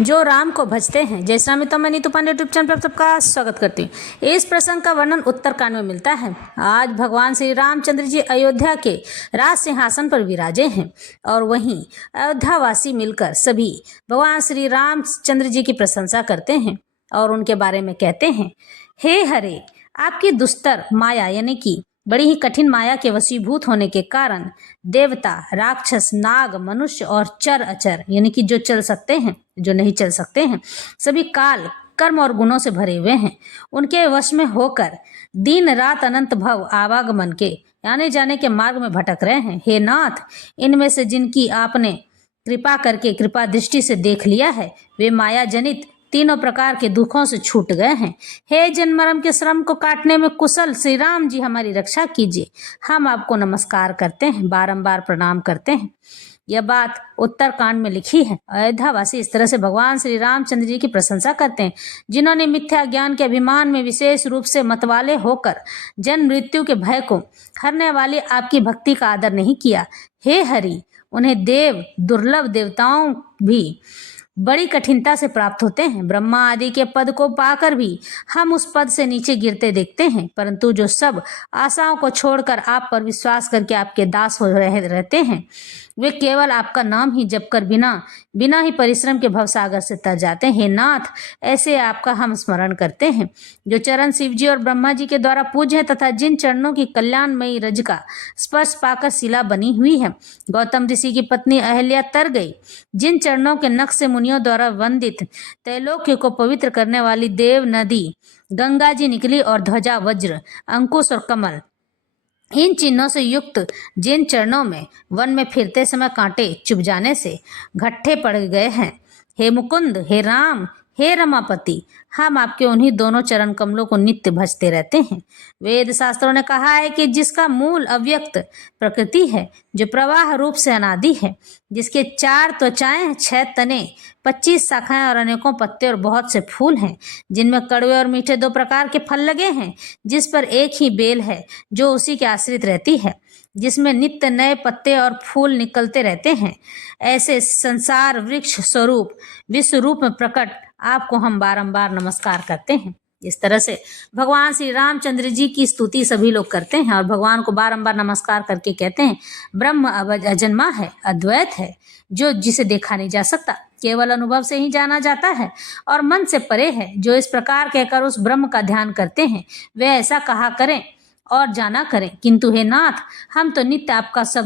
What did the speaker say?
जो राम को भजते हैं। जय श्री राम मित्रों, मैं नीतू पांडे यूट्यूब चैनल पर सबका स्वागत करती हूँ। इस प्रसंग का वर्णन उत्तरकांड में मिलता है। आज भगवान श्री रामचंद्र जी अयोध्या के राज सिंहासन पर विराजे हैं और वहीं अयोध्यावासी मिलकर सभी भगवान श्री रामचंद्र जी की प्रशंसा करते हैं और उनके बारे में कहते हैं, हे हरे, आपकी दुस्तर माया यानी कि बड़ी ही कठिन माया के वशीभूत होने के कारण देवता, राक्षस, नाग, मनुष्य और चर अचर यानी कि जो चल सकते हैं, जो नहीं चल सकते हैं, सभी काल, कर्म और गुणों से भरे हुए हैं। उनके वश में होकर दिन रात अनंत भव आवागमन के आने जाने के मार्ग में भटक रहे हैं। हे नाथ, इनमें से जिनकी आपने कृपा करके कृपा दृष्टि से देख लिया है, वे माया जनित तीनों प्रकार के दुखों से छूट गए हैं। हे जन्म मरण के श्रम को काटने में कुशल श्री राम जी, हमारी रक्षा कीजिए। हम आपको नमस्कार करते हैं, बारंबार प्रणाम करते हैं। यह बात उत्तरकांड में लिखी है। अयोध्यावासी इस तरह से भगवान श्री रामचंद्र जी की प्रशंसा करते हैं, जिन्होंने मिथ्या ज्ञान के अभिमान में विशेष रूप से मतवाले होकर जन्म मृत्यु के भय को हरने वाली आपकी भक्ति का आदर नहीं किया। हे हरि, उन्हें देव, दुर्लभ देवताओं भी बड़ी कठिनता से प्राप्त होते हैं। ब्रह्मा आदि के पद को पाकर भी हम उस पद से नीचे गिरते देखते हैं, परंतु जो सब आशाओं को छोड़कर आप पर विश्वास करके आपके दास हो रहते हैं, वे केवल आपका नाम ही जप कर बिना ही परिश्रम के भवसागर से तर जाते हैं। हे नाथ, ऐसे आपका हम स्मरण करते हैं। जो चरण शिव जी और ब्रह्मा जी के द्वारा पूज्य है तथा जिन चरणों की कल्याणमयी रज का स्पर्श पाकर शिला बनी हुई है। गौतम ऋषि की पत्नी अहल्या तर गई, जिन चरणों के नख से मुनियों द्वारा वंदित त्रैलोक्य को पवित्र करने वाली देव नदी गंगा जी निकली और ध्वजा, वज्र, अंकुश और कमल, इन चिन्हों से युक्त जिन चरणों में वन में फिरते समय कांटे चुभ जाने से घट्टे पड़ गए हैं। हे मुकुंद, हे राम, हे रमापति, हम आपके उन्हीं दोनों चरण कमलों को नित्य भजते रहते हैं। वेद शास्त्रों ने कहा है कि जिसका मूल अव्यक्त प्रकृति है, जो प्रवाह रूप से अनादि है, जिसके 4 त्वचाएं, 6 तने, 25 शाखाएं और अनेकों पत्ते और बहुत से फूल हैं, जिनमें कड़वे और मीठे 2 प्रकार के फल लगे हैं, जिस पर एक ही बेल है जो उसी के आश्रित रहती है, जिसमें नित्य नए पत्ते और फूल निकलते रहते हैं, ऐसे संसार वृक्ष स्वरूप विश्व रूप में प्रकट आपको हम बारंबार नमस्कार करते हैं। इस तरह से भगवान श्री रामचंद्र जी की स्तुति सभी लोग करते हैं और भगवान को बारंबार नमस्कार करके कहते हैं, ब्रह्म अजन्मा है, अद्वैत है, जो जिसे देखा नहीं जा सकता, केवल अनुभव से ही जाना जाता है और मन से परे है। जो इस प्रकार कहकर उस ब्रह्म का ध्यान करते हैं, वे ऐसा कहा करें और जाना करें, किंतु हे नाथ, हम तो नित्य आपका सब